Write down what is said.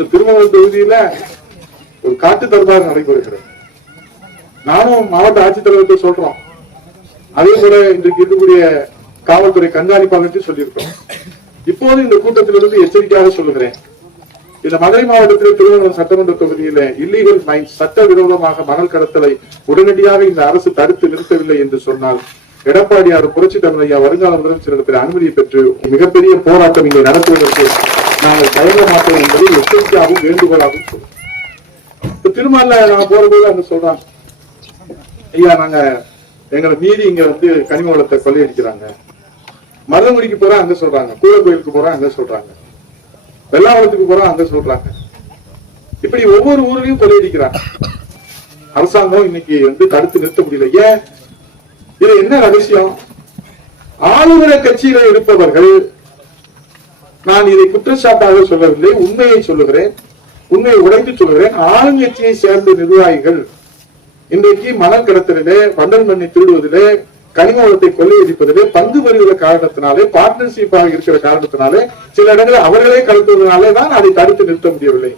இந்த திருமணம் தொகுதியில ஒரு காட்டு தர்பார் நடைபெறுகிறது. நானும் மாவட்ட ஆட்சித்தலைவர்கிட்ட சொல்றோம், அதே போல இன்றைக்கு இருக்கக்கூடிய காவல்துறை கண்காணிப்பாளர்கிட்ட சொல்லியிருக்கோம். இப்போது இந்த கூட்டத்திலிருந்து எச்சரிக்கையாக சொல்லுகிறேன், இந்த மதுரை மாவட்டத்தில் திருவண்ணாமலை சட்டமன்ற தொகுதியில இல்லீகல் மைன்ஸ் சட்டவிரோதமாக மணல் கடத்தலை உடனடியாக இந்த அரசு தடுத்து நிறுத்தவில்லை என்று சொன்னால் எடப்பாடியார் புரட்சி தமிழையா வருங்கால முதலமைச்சரிடத்தில் அனுமதியை பெற்று மிகப்பெரிய போராட்டம் இங்கே நடத்துவதற்கு நாங்கள் தயங்க மாட்டோம் என்பதை எச்சரிக்கையாகவும் வேண்டுகோளாகவும் சொல்றோம். திருமணல நாங்க போறபோது அங்க சொல்றாங்க, ஐயா நாங்க எங்களை மீறி இங்க கனிம வளத்தை கொள்ளையடிக்கிறாங்க, மருதங்குடிக்கு போறோம் அங்க சொல்றாங்க, கூல கோயிலுக்கு போறோம் அங்க சொல்றாங்க, வெள்ளாவளத்துக்கு போறோம் அங்க சொல்றாங்க, இப்படி ஒவ்வொரு ஊர்லயும் கொள்ளையடிக்கிறாங்க. அரசாங்கம் இன்னைக்கு தடுத்து நிறுத்த முடியல. ஏன்? இது என்ன ரகசியம்? ஆளுநர கட்சியில இருப்பவர்கள், நான் இதை குற்றச்சாட்டாக சொல்லவில்லை, உண்மையை சொல்லுகிறேன், உண்மையை உடைத்து சொல்லுகிறேன். ஆளுங்கட்சியை சேர்ந்த நிர்வாகிகள் இன்றைக்கு மணல் கடத்தலிலே, பண்டல் மண்ணை திருடுவதிலே, கனிம வளத்தை கொள்ளையடிப்பதிலே பங்கு பெறுகிற காரணத்தினாலே, பார்ட்னர்ஷிப்பாக இருக்கிற காரணத்தினாலே, சில இடங்களில் அவர்களே கலத்துவதனாலே தான் அதை தடுத்து நிறுத்த முடியவில்லை.